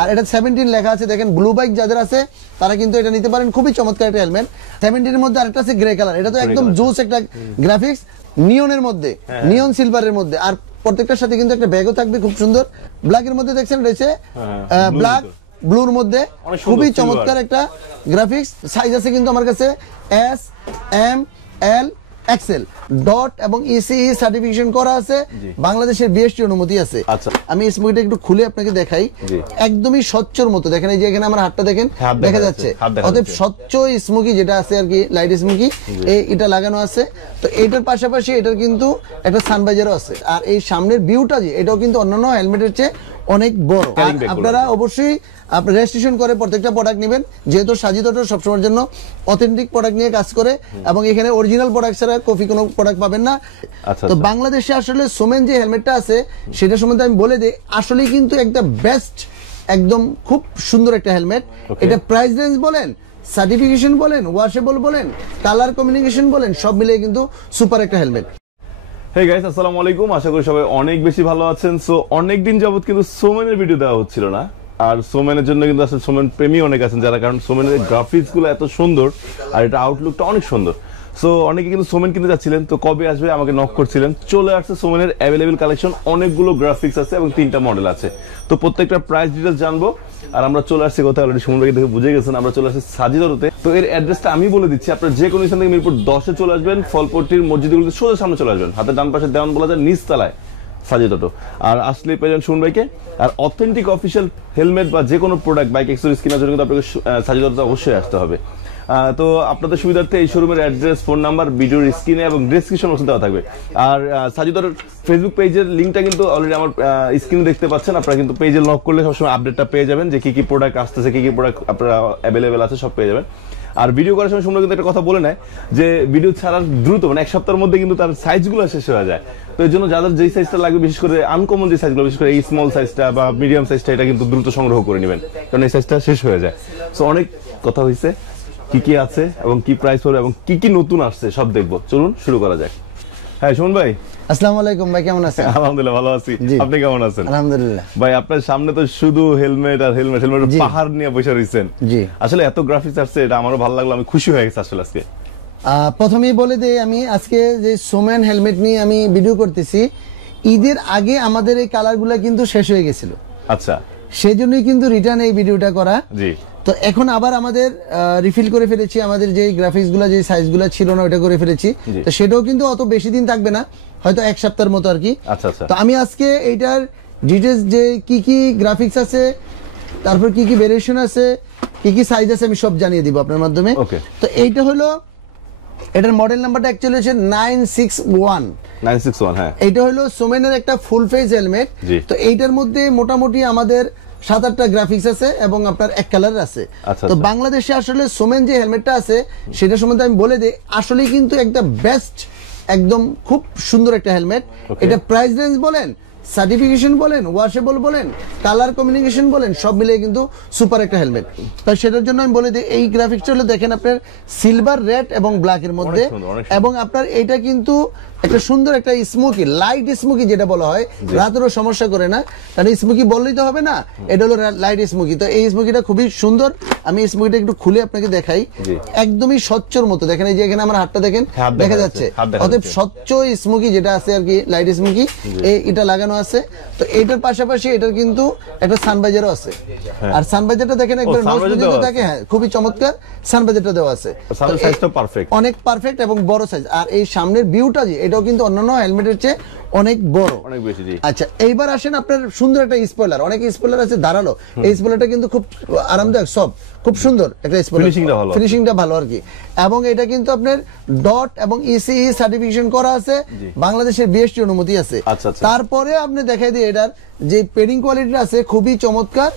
আর এটা 17 লেখা আছে, দেখেন ব্লু বাইক যাদের আছে তারা কিন্তু এটা নিতে পারেন, খুবই চমৎকার একটা হেলমেট। 17 এর মধ্যে আরেকটা আছে গ্রে কালার, এটা তো একদম জোস একটা গ্রাফিক্স, নিয়নের মধ্যে, নিয়ন সিলভারের মধ্যে, আর প্রত্যেকটার সাথে কিন্তু একটা ব্যাগও থাকবে খুব সুন্দর। ব্ল্যাক এর মধ্যে দেখছেন রয়েছে ব্ল্যাক ব্লুর মধ্যে, খুবই চমৎকার একটা গ্রাফিক্স। সাইজ আছে কিন্তু আমার কাছে এস, এম, এল, এক্সেল, ডট এবং ইসিই সার্টিফিকেশন করা আছে, বাংলাদেশের বিএসটি অনুমতি আছে। আমি স্মুকিটা একটু খুলে আপনাকে দেখাই, একদমই স্বচ্ছর মতো, দেখেন এই যে এখানে আমার হাতটা দেখেন দেখা যাচ্ছে, অতএব স্বচ্ছ স্মুকি যেটা আছে আর কি, লাইট স্মুকি এটা লাগানো আছে। তো এটার পাশাপাশি এটার কিন্তু একটা সানভাইজারও আছে, আর এই সামনের ভিউটা যে এটাও কিন্তু অন্যান্য হেলমেটের চেয়ে অনেক বড়। আপনারা অবশ্যই রেজিস্ট্রেশন করে প্রত্যেকটা প্রোডাক্ট নেবেন, যেহেতু সাজিদ অটো সবসময়ের জন্য অথেন্টিক প্রোডাক্ট নিয়ে কাজ করে এবং এখানে অরিজিনাল প্রোডাক্ট ছাড়া কপি কোনো প্রোডাক্ট পাবেন না। তো বাংলাদেশে আসলে সোমেন যে হেলমেটটা আছে সেটা সম্বন্ধে আমি বলে দিই, আসলে কিন্তু একটা বেস্ট, একদম খুব সুন্দর একটা হেলমেট। এটা প্রাইস রেঞ্জ বলেন, সার্টিফিকেশন বলেন, ওয়াশেবল বলেন, কালার কমিউনিকেশন বলেন, সব মিলিয়ে কিন্তু সুপার একটা হেলমেট। হে গাইস, আসসালামু আলাইকুম, আশা করি সবাই অনেক বেশি ভালো আছেন। সো অনেক দিন যাবত কিন্তু সোমেনের ভিডিও দেওয়া হচ্ছিল না, আর সোমেনের জন্য কিন্তু আসলে সোমেন প্রেমী অনেক আছেন যারা, কারণ সোমেনের গ্রাফিক্স গুলো এত সুন্দর আর এটা আউটলুকটা অনেক সুন্দর। সো অনেকে কিন্তু সোমেন কিনতে যাচ্ছিলেন, তো কবে আসবে আমাকে নক করছিলেন। চলে আসছে সোমেনের অ্যাভেলেবেল কালেকশন, অনেকগুলো গ্রাফিক্স আছে এবং 3টা মডেল আছে। তো প্রত্যেকটা প্রাইস ডিটেলস জানবো। আর আমরা চলে আসছি কোথায়, অলরেডি সুমন ভাই দেখে বুঝে গেছেন, আমরা চলে আসছি সাজিদ অটোতে। তো এর অ্যাড্রেসটা আমি বলে দিচ্ছি, আপনারা যে কোনো স্থান থেকে মিরপুর 10-এ চলে আসবেন, ফলপট্টির মসজিদগুলোতে সোজা সামনে চলে আসবেন, হাতের ডান পাশে দেওয়ান বলা যায় নিচতলায় সাজিদ অটো। আর আসলে পেয়ে যান সুমন ভাইকে। আর অথেন্টিক অফিসিয়াল হেলমেট বা যে কোনো প্রোডাক্ট, বাইক অ্যাক্সেসরিজ কেনার জন্য কিন্তু আপনাকে সাজিদ অটোতে অবশ্যই আসতে হবে। তো আপনাদের সুবিধার্থে এই শোরুমের অ্যাড্রেস, ফোন নাম্বার ভিডিওর স্ক্রিনে এবং ডেসক্রিপশন বক্সে দেওয়া থাকবে। আর সাজিদর ফেসবুক পেজের লিঙ্কটা কিন্তু অলরেডি আমার স্ক্রিনে দেখতে পাচ্ছেন, আপনারা কিন্তু পেজে লক করলে সবসময় আপডেটটা পেয়ে যাবেন, যে কি কি প্রোডাক্ট আসতেছে, কি কি প্রোডাক্ট আপনারা অ্যাভেলেবেল আছে সব পেয়ে যাবেন। আর ভিডিও করার সময় সুন্দর কিন্তু একটা কথা বলে নেয় যে ভিডিও ছাড়ার দ্রুত, মানে এক সপ্তাহের মধ্যে কিন্তু তার সাইজগুলো শেষ হয়ে যায়। তো এই জন্য যাদের যেই সাইজটা লাগবে, বিশেষ করে আনকমন যে সাইজগুলো, বিশেষ করে এই স্মল সাইজটা বা মিডিয়াম সাইজটা, এটা কিন্তু দ্রুত সংগ্রহ করে নেবেন, কারণ এই সাইজটা শেষ হয়ে যায়। সো অনেক কথা হয়েছে, কি কি আছে এবং কি প্রাইস পড়বে এবং কি কি নতুন আসছে সব দেখবো, চলুন শুরু করা যাক। হ্যাঁ সুমন ভাই, আসসালামু আলাইকুম ভাই, কেমন আছেন? আলহামদুলিল্লাহ ভালো আছি, আপনি কেমন আছেন? আলহামদুলিল্লাহ ভাই, আপনার সামনে তো শুধু হেলমেট আর হেলমেট, হেলমেটের পাহাড় নিয়ে বসে রয়েছেন। জি, আসলে এত গ্রাফিক্স আসছে, এটা আমারও ভালো লাগলো, আমি খুশি হয়ে গেছি আসলে আজকে। প্রথমেই বলে দেই, আমি আজকে যে সোমেন হেলমেট নিয়ে আমি ভিডিও করতেছি, ঈদের আগে আমাদের এই কালারগুলো কিন্তু শেষ হয়ে গেছিল। আচ্ছা, সেজন্যই কিন্তু রিটার্ন এই ভিডিওটা করা। জি, তো এখন আবার আমাদের রিফিল করে ফেলেছি, আমাদের যে গ্রাফিক্স গুলা, যে সাইজ গুলা ছিল না ওটা করে ফেলেছি। তো সেটাও কিন্তু অত বেশি দিন থাকবে না, হয়তো এক সপ্তাহের মতো আর কি। আচ্ছা আচ্ছা। তো আমি আজকে এইটার ডিটেলস, যে কি কি গ্রাফিক্স আছে, তারপর কি কি ভেরিয়েশন আছে, কি কি সাইজ আছে, আমি সব জানিয়ে দিব আপনার মাধ্যমে। তো এইটা হলো, এটার মডেল নাম্বারটা অ্যাকচুয়ালি হচ্ছে 961। হ্যাঁ, এইটা হলো সোমেনের একটা ফুল ফেস হেলমেট। তো এইটার মধ্যে মোটামুটি আমাদের 7-8টা গ্রাফিক্স আছে এবং আপনার এক কালার আছে। তো বাংলাদেশে আসলে সোমেন যে হেলমেটটা আছে সেটা সম্বন্ধে আমি বলে দিই, আসলে কিন্তু একটা বেস্ট, একদম খুব সুন্দর একটা হেলমেট। এটা প্রাইস রেঞ্জ বলেন, সার্টিফিকেশন বলেন, ওয়াশেবল বলেন, কালার কমিউনিকেশন বলেন, সব মিলিয়ে কিন্তু সুপার একটা হেলমেট। তাই সেটার জন্য আমি বলে দিই, এই গ্রাফিক্সটা হলো দেখেন আপনার সিলভার, রেড এবং ব্ল্যাক এর মধ্যে, এবং আপনার এটা কিন্তু একটা সুন্দর একটা স্মোকি, লাইট স্মোকি যেটা বলা হয়, রাতেরও সমস্যা করে না, কারণ স্মোকি বললেই তো হবে না, এটা হলো লাইট স্মোকি। তো এই স্মোকিটা খুবই সুন্দর, আমি স্মোকিটা একটু খুলে আপনাকে দেখাই, একদমই স্বচ্ছর মতো, দেখেন এই যে এখানে আমার হাতটা দেখেন দেখা যাচ্ছে, অতএব স্বচ্ছ স্মোকি যেটা আছে আর কি, লাইট স্মোকি এটা লাগানো আছে। তো এটার পাশাপাশি এটার কিন্তু একটা সানভাইজারও আছে, আর সানভাইজারটা দেখেন একবার নজ পর্যন্ত থাকে, হ্যাঁ খুবই চমৎকার সানভাইজারটা দেওয়া আছে, অনেক পারফেক্ট এবং বড় সাইজ। আর এই সামনের ভিউটা যে এটাও কিন্তু অন্যান্য হেলমেটের চেয়ে অনেক বড়, অনেক বেশি। আচ্ছা, এইবার আসেন আপনার সুন্দর একটা স্পয়লার, অনেক স্পয়লার আছে ধারালো, এই স্পয়লারটা কিন্তু খুব আরামদায়ক, সব খুব সুন্দর একটা স্পয়লার, ফিনিশিংটা ভালো আর কি। এবং এটা কিন্তু আপনার ডট এবং ইসিই সার্টিফিকেশন করা আছে, বাংলাদেশের বিএসটি অনুমতি আছে। তারপরে আপনি দেখাই দিই, এটার যে পেডিং কোয়ালিটি আছে খুবই চমৎকার,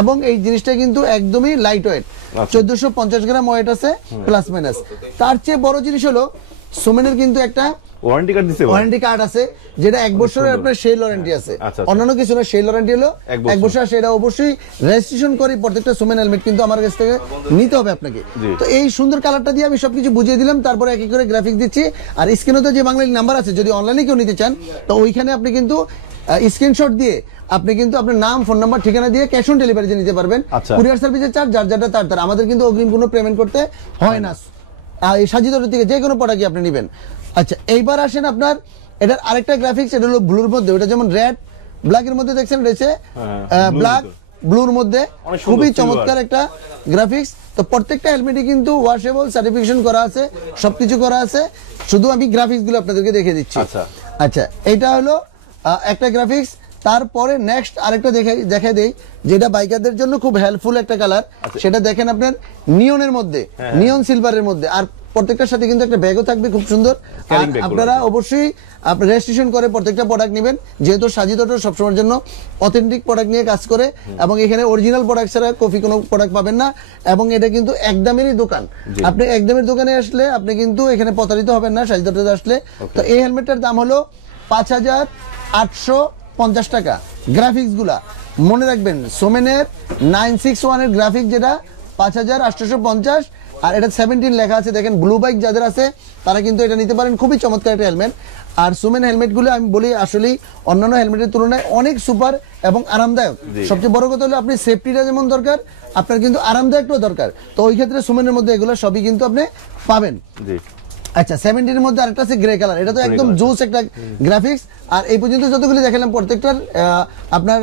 এবং এই জিনিসটা কিন্তু একদমই লাইট ওয়েট, 1450 গ্রাম ওয়েট আছে প্লাস মাইনাস। তার চেয়ে বড় জিনিস হলো সোমেনের কিন্তু একটা ওয়ারেন্টি কার্ড দিছে, ওয়ারেন্টি কার্ড আছে, যেটা 1 বছরের আপনার সেল ওয়ারেন্টি আছে, অন্যান্য কিছু না, সেল ওয়ারেন্টি হলো 1 বছর। সেটা অবশ্যই রেজিস্ট্রেশন করে প্রত্যেকটা সোমেন হেলমেট কিন্তু আমার কাছ থেকে নিতে হবে আপনাকে। তো এই সুন্দর কালারটা দিয়ে আমি সবকিছু বুঝিয়ে দিলাম, তারপরে এক এক করে গ্রাফিক্স দিচ্ছি। আর স্ক্রিনে তো যে বাংলা নাম্বার আছে, যদি অনলাইনে কেউ নিতে চান তো ওইখানে আপনি কিন্তু স্ক্রিনশট দিয়ে আপনি কিন্তু আপনার নাম, ফোন নাম্বার, ঠিকানা দিয়ে ক্যাশ অন ডেলিভারি নিতে পারবেন। কুরিয়ার সার্ভিসের চার্জ যার যারটা তার, আমাদের কিন্তু অগ্রিম কোনো পেমেন্ট করতে হয় না। এই সাজিদ অটো থেকে যে কোনো প্রোডাক্টই আপনি নেবেন। আচ্ছা, এইবার আসেন আপনার এটার আরেকটা গ্রাফিক্স, এটা হলো ব্লুর মধ্যে, ওটা যেমন রেড ব্ল্যাকের মধ্যে দেখছেন রয়েছে, ব্ল্যাক ব্লুর মধ্যে খুবই চমৎকার একটা গ্রাফিক্স। তো প্রত্যেকটা হেলমেটই কিন্তু ওয়াশেবল, সার্টিফিকেশন করা আছে, সবকিছু করা আছে। শুধু আমি গ্রাফিক্স গুলো আপনাদেরকে দেখে দিচ্ছি। আচ্ছা, এটা হলো একটা গ্রাফিক্স। তারপরে নেক্সট আরেকটা দেখে দেই, যেটা বাইকারদের জন্য খুব হেল্পফুল একটা কালার। সেটা দেখেন আপনার নিয়নের মধ্যে, নিয়ন সিলভারের মধ্যে, আর প্রত্যেকটার সাথে কিন্তু একটা ব্যাগও থাকবে খুব সুন্দর। আর আপনারা অবশ্যই রেজিস্ট্রেশন করে প্রত্যেকটা প্রোডাক্ট নেবেন, যেহেতু সাজিদ অটো সবসময়ের জন্য অথেন্টিক প্রোডাক্ট নিয়ে কাজ করে, এবং এখানে অরিজিনাল প্রোডাক্ট ছাড়া কপি কোনো প্রোডাক্ট পাবেন না। এবং এটা কিন্তু একদমেরই দোকান, আপনি একদমের দোকানে আসলে আপনি কিন্তু এখানে প্রতারিত হবেন না সাজিদ অটোতে আসলে। তো এই হেলমেটটার দাম হলো 5850 টাকা। গ্রাফিক্স গুলা মনে রাখবেন, সোমেনের 961 এর গ্রাফিক্স যেটা 5850, আর এটা 17 লেখা আছে। দেখেন, ব্লু বাইক যাদের আছে তারা কিন্তু এটা নিতে পারেন, খুবই চমৎকার একটা হেলমেট। আর সোমেন হেলমেট গুলো আমি বলি আসলেই অন্যান্য হেলমেটের তুলনায় অনেক সুপার এবং আরামদায়ক। সবচেয়ে বড় কথা হলো আপনি সেফটিটা যেমন দরকার, আপনার কিন্তু আরামদায়কটাও দরকার। তো ওই ক্ষেত্রে সোমেনের মধ্যে এগুলো সবই কিন্তু আপনি পাবেন। আচ্ছা, 17 এর মধ্যে আরেকটা আছে গ্রে কালার, এটা তো একদম জোস একটা গ্রাফিক্স। আর এই পর্যন্ত যতগুলি দেখালাম প্রত্যেকটার আপনার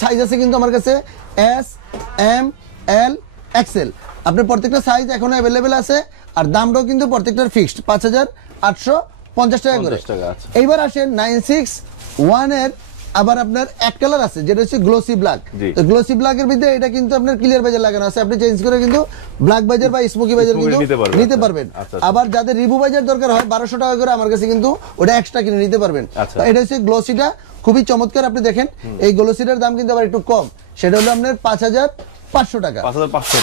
সাইজ আছে কিন্তু আমার কাছে এস, এম, এল, এক্সেল। আপনার প্রত্যেকটা সাইজ এখনো অ্যাভেলেবেল আছে। আর দামটাও কিন্তু প্রত্যেকটার ফিক্সড 5850 টাকা করে। এইবার আসেন 961 এর আবার আপনার এক কালার আছে, যেটা হচ্ছে গ্লোসি ব্ল্যাক। তো গ্লোসি ব্ল্যাক এর ভিতরে এটা কিন্তু আপনার ক্লিয়ার বাজার লাগানো আছে, আপনি চেঞ্জ করে কিন্তু ব্ল্যাক বাজার বা স্মোকি বাজার কিন্তু নিতে পারবেন। আবার যাদের রিভু বাজার দরকার হয় 1200 টাকা করে আমার কাছে কিন্তু ওটা এক্সট্রা কিনে নিতে পারবেন। তো এটা হচ্ছে গ্লোসিটা, খুবই চমৎকার। আপনি দেখেন এই গ্লোসিটার দাম কিন্তু আবার একটু কম, সেটা হলো আপনার 5500 টাকা।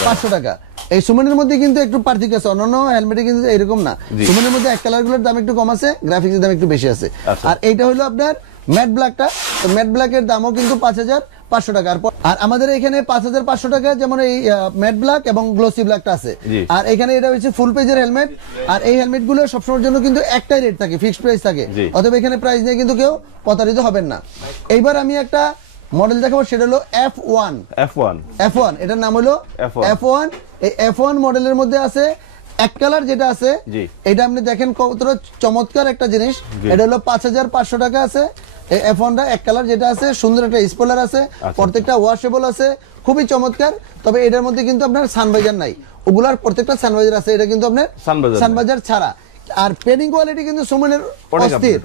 500 টাকা। এই সুমনের মধ্যে কিন্তু একটু পার্থক্য আছে, অন্যান্য হেলমেটে কিন্তু এরকম না। সুমনের মধ্যে এক কালার গুলোর দাম একটু কম আছে, গ্রাফিক্সের দাম একটু বেশি আছে। আর এইটা হলো আপনার ম্যাট ব্ল্যাকটা, তো ম্যাট ব্ল্যাকের দামও কিন্তু 5500 টাকা। আর আমাদের এখানে 5500 টাকা যেমন এই ম্যাট ব্ল্যাক এবং গ্লোসি ব্ল্যাকটা আছে। আর এখানে এটা হচ্ছে ফুল পেজের হেলমেট। আর এই হেলমেট গুলো সবসময়ের জন্য কিন্তু একটাই রেট থাকে, ফিক্সড প্রাইস থাকে, অতএব এখানে প্রাইস নিয়ে কিন্তু কেউ প্রতারিত হবেন না। এইবার আমি একটা মডেল দেখাবো, সেটা হলো F1। এটার নাম হলো F1। এই F1 মডেলের মধ্যে আছে এক কালার যেটা আছে, এটা আপনি দেখেন কতটা চমৎকার একটা জিনিস। এটা হলো 5500 টাকা আছে। এই F1টা এক কালার যেটা আছে, সুন্দর একটা স্পয়লার আছে, প্রত্যেকটা ওয়াশেবল আছে, খুবই চমৎকার। তবে এটার মধ্যে কিন্তু আপনার সানভাইজার নাই, ওগুলার প্রত্যেকটা সানভাইজার আছে, এটা কিন্তু আপনার সানভাইজার ছাড়া। আর পেডিং কোয়ালিটি কিন্তু সুমনের অস্থির,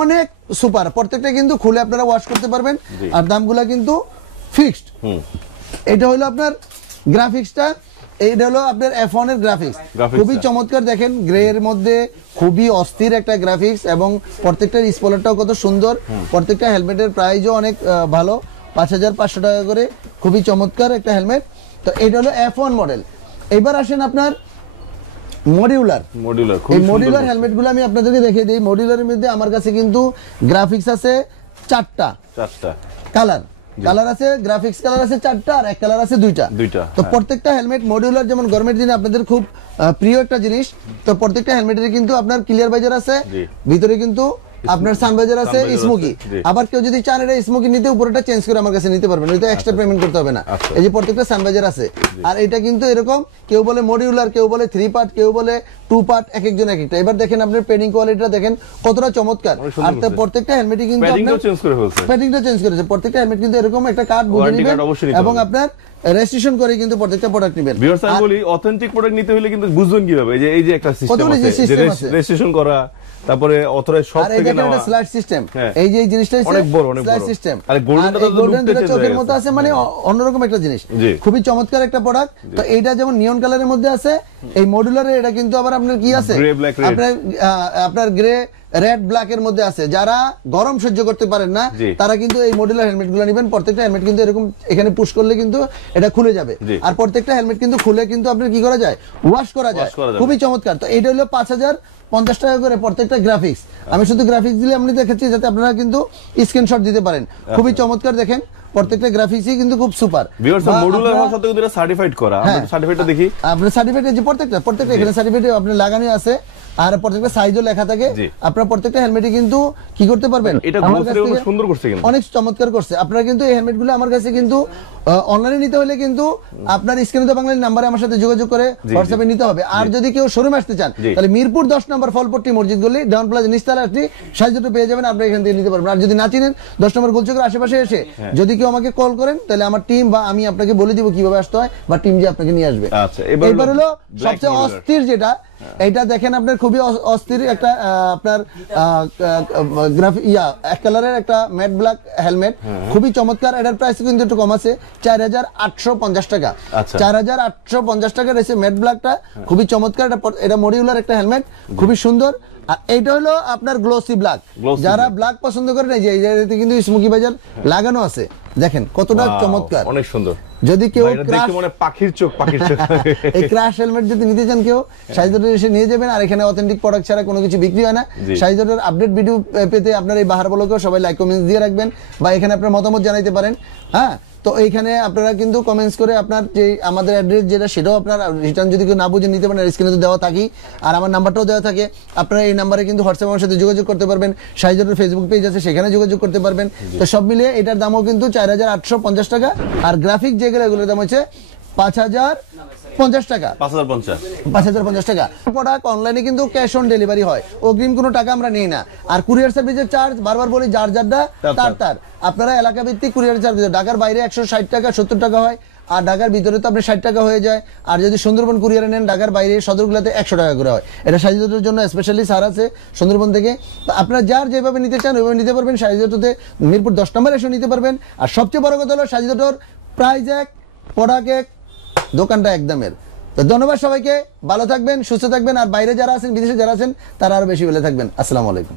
অনেক সুপার। প্রত্যেকটা কিন্তু খুলে আপনারা ওয়াশ করতে পারবেন। আর দামগুলা কিন্তু ফিক্সড। এটা হলো আপনার গ্রাফিক্সটা, এইটা হলো আপনার F1 এর গ্রাফিক্স, খুবই চমৎকার। দেখেন গ্রে এর মধ্যে খুবই অস্থির একটা গ্রাফিক্স, এবং প্রত্যেকটার স্পয়লারটাও কত সুন্দর। প্রত্যেকটা হেলমেটের প্রাইসও অনেক ভালো, 5500 টাকা করে, খুবই চমৎকার একটা হেলমেট। তো এটা হলো F1 মডেল। এবার আসেন আপনার মডিউলার। এই মডিউলার হেলমেট গুলো আমি আপনাদেরকে দেখিয়ে দিই। মডিউলারের মধ্যে আমার কাছে কিন্তু গ্রাফিক্স আছে 4টা কালার আছে, গ্রাফিক্স কালার আছে 4টা, আর এক কালার আছে 2টা। তো প্রত্যেকটা হেলমেট মডিউলার, যেমন গরমের দিনে আপনাদের খুব প্রিয় একটা জিনিস, তো প্রত্যেকটা হেলমেটের কিন্তু আপনার ক্লিয়ার বাজার আছে, ভিতরে কিন্তু আপনার সানভাইজার আছে স্মোকি। আবার কেউ যদি চান এটা স্মোকি নিতে, উপরেটা চেঞ্জ করে আমার কাছে নিতে পারবেন, এটা এক্সট্রা পেমেন্ট করতে হবে না। এই যে প্রত্যেকটা সানভাইজার আছে। আর এটা কিন্তু এরকম, কেউ বলে মডিউলার, কেউ বলে 3 পার্ট, কেউ বলে 2 পার্ট, এক একজন এক একটা। এবার দেখেন আপনার পেডিং কোয়ালিটিটা দেখেন কতটা চমৎকার। আর প্রত্যেকটা হেলমেটই কিন্তু পেডিংটা চেঞ্জ করেছে। প্রত্যেকটা হেলমেট কিন্তু এরকম একটা কার্ড বুঝে নেবেন, এবং আপনার রেজিস্ট্রেশন করে কিন্তু প্রত্যেকটা প্রোডাক্ট নেবেন। ভিউয়ার্স, আমি বলি অথেন্টিক প্রোডাক্ট নিতে হলে কিন্তু বুঝবেন কিভাবে, এই যে একটা সিস্টেম আছে রেজিস্ট্রেশন করা, তারপরে অথরাইজ শপ থেকে নেওয়া, এটা স্লাইড সিস্টেম। এই যে জিনিসটা অনেক বড় স্লাইড সিস্টেম। আর গোল্ডেনটা চোখের মতো আছে, মানে অন্যরকম একটা জিনিস, খুবই চমৎকার একটা প্রোডাক্ট। তো এইটা যেমন নিয়ন কালারের মধ্যে আছে, এই মডুলারে এটা কিন্তু আবার আপনার কি আছে, আপনার গ্রে রেড ব্ল্যাক এর মধ্যে আছে। যারা গরম সহ্য করতে পারেন না তারা কিন্তু এই মডুলার হেলমেট গুলো নেবেন। প্রত্যেকটা হেলমেট কিন্তু এরকম এখানে পুশ করলে কিন্তু এটা খুলে যাবে। আর প্রত্যেকটা হেলমেট কিন্তু খুলে কিন্তু আপনার কি করা যায়, ওয়াশ করা যায়, খুবই চমৎকার। তো এটা হলো 5050 টাকা করে প্রত্যেকটা গ্রাফিক্স। আমি শুধু গ্রাফিক্স দিলে আপনি দেখাচ্ছি যাতে আপনারা কিন্তু স্ক্রিনশট দিতে পারেন। খুবই চমৎকার, দেখেন প্রত্যেকটা গ্রাফিক্সই কিন্তু খুব সুপার। ভিউয়ার্স, মডুলার হওয়ার সাথে কিন্তু সার্টিফাইড করা। আমরা সার্টিফাইডটা দেখি। আপনার সার্টিফাইড যে প্রত্যেকটা এখানে সার্টিফাইড আপনি লাগানো আছে, আর প্রত্যেকটা সাইজও লেখা থাকে। আপনারা প্রত্যেকটা হেলমেটে কিন্তু কি করতে পারবেন, আমার কাছে অনেক সুন্দর করছে, কিন্তু অনেক চমৎকার করছে। আপনারা কিন্তু এই হেলমেটগুলো আমার কাছে কিন্তু অনলাইনে নিতে হলে কিন্তু আপনার স্ক্রিনে তো বাংলাদেশ নাম্বারে আমার সাথে যোগাযোগ করে হোয়াটসঅ্যাপে নিতে হবে। আর যদি কেউ শোরুমে আসতে চান তাহলে মিরপুর 10 নম্বর ফলপট্টি মসজিদ গলি ডাউন প্লাজা নিচতলা আসলে সাইজটা পেয়ে যাবেন, আপনারা এখান থেকে নিতে পারবেন। আর যদি না চিনেন 10 নম্বর গোলচক্রের আশেপাশে এসে যদি কেউ আমাকে কল করেন তাহলে আমার টিম বা আমি আপনাকে বলে দিব কিভাবে আসতে হয়, বা টিম যে আপনাকে নিয়ে আসবে। আচ্ছা, এবার হলো সবচেয়ে অস্থির যেটা, এইটা দেখেন আপনার খুবই অস্থির একটা আপনার এক কালারের একটা ম্যাট ব্ল্যাক হেলমেট, খুবই চমৎকার। এটার প্রাইস কিন্তু একটু কম আছে, 4850 টাকা। 4850 টাকা রয়েছে ম্যাট ব্ল্যাকটা, খুবই চমৎকার। এটা মডিউলার একটা হেলমেট, খুবই সুন্দর। আর এইটা হলো আপনার গ্লোসি ব্ল্যাক, যারা ব্ল্যাক পছন্দ করেন এই যে এই জায়গাতে কিন্তু স্মোকি বাজার লাগানো আছে, দেখেন কতটা চমৎকার, অনেক সুন্দর। যদি কেউ পাখির চোখ এই ক্রাশ হেলমেট যদি নিতে চান কেউ সাইজডার এসে নিয়ে যাবেন। আর এখানে অথেন্টিক প্রোডাক্ট ছাড়া কোনো কিছু বিক্রি হয় না। সাইজডার আপডেট ভিডিও পেতে আপনার এই বাহার ব্লগেও সবাই লাইক কমেন্টস দিয়ে রাখবেন, বা এখানে আপনার মতামত জানাইতে পারেন। হ্যাঁ, তো এইখানে আপনারা কিন্তু কমেন্টস করে আপনার যে আমাদের অ্যাড্রেস যেটা সেটাও আপনার রিটার্ন যদি কেউ না বুঝে নিতে পারেন, স্ক্রিনে তো দেওয়া থাকি। আর আমার নাম্বারটাও দেওয়া থাকে, আপনারা এই নাম্বারে কিন্তু হোয়াটসঅ্যাপ আমার সাথে যোগাযোগ করতে পারবেন। সাইজডার ফেসবুক পেজ আছে, সেখানে যোগাযোগ করতে পারবেন। তো সব মিলিয়ে এটার দামও কিন্তু 4850 টাকা। আর গ্রাফিক যেগুলো এগুলোর দাম হচ্ছে 5050 টাকা, 5050 টাকা। প্রোডাক্ট অনলাইনে কিন্তু ক্যাশ অন ডেলিভারি হয়, অগ্রিম কোনো টাকা আমরা নেই না। আর কুরিয়ার সার্ভিসের চার্জ বারবার বলি, যার যারটা তার। আপনারা এলাকা ভিত্তিক কুরিয়ার সার্ভিস, ঢাকার বাইরে 160 টাকা 70 টাকা হয়, আর ঢাকার ভিতরে তো আপনি 60 টাকা হয়ে যায়। আর যদি সুন্দরবন কুরিয়ারে নেন ঢাকার বাইরে সদরগুলোতে 100 টাকা করে হয়। এটা সাইজের জন্য স্পেশালি সার আছে সুন্দরবন থেকে। তো আপনারা যার যেভাবে নিতে চান ওইভাবে নিতে পারবেন। সাইজেরতে মিরপুর 10 নম্বর এসে নিতে পারবেন। আর সবচেয়ে বড় কথা হলো সাইজের প্রাইস এক, প্রোডাক্ট এক, দোকানটা একদমের। তো ধন্যবাদ সবাইকে, ভালো থাকবেন, সুস্থ থাকবেন। আর বাইরে যারা আছেন, বিদেশে যারা আছেন, তারা আরো বেশি ভালো থাকবেন। আসসালামু আলাইকুম।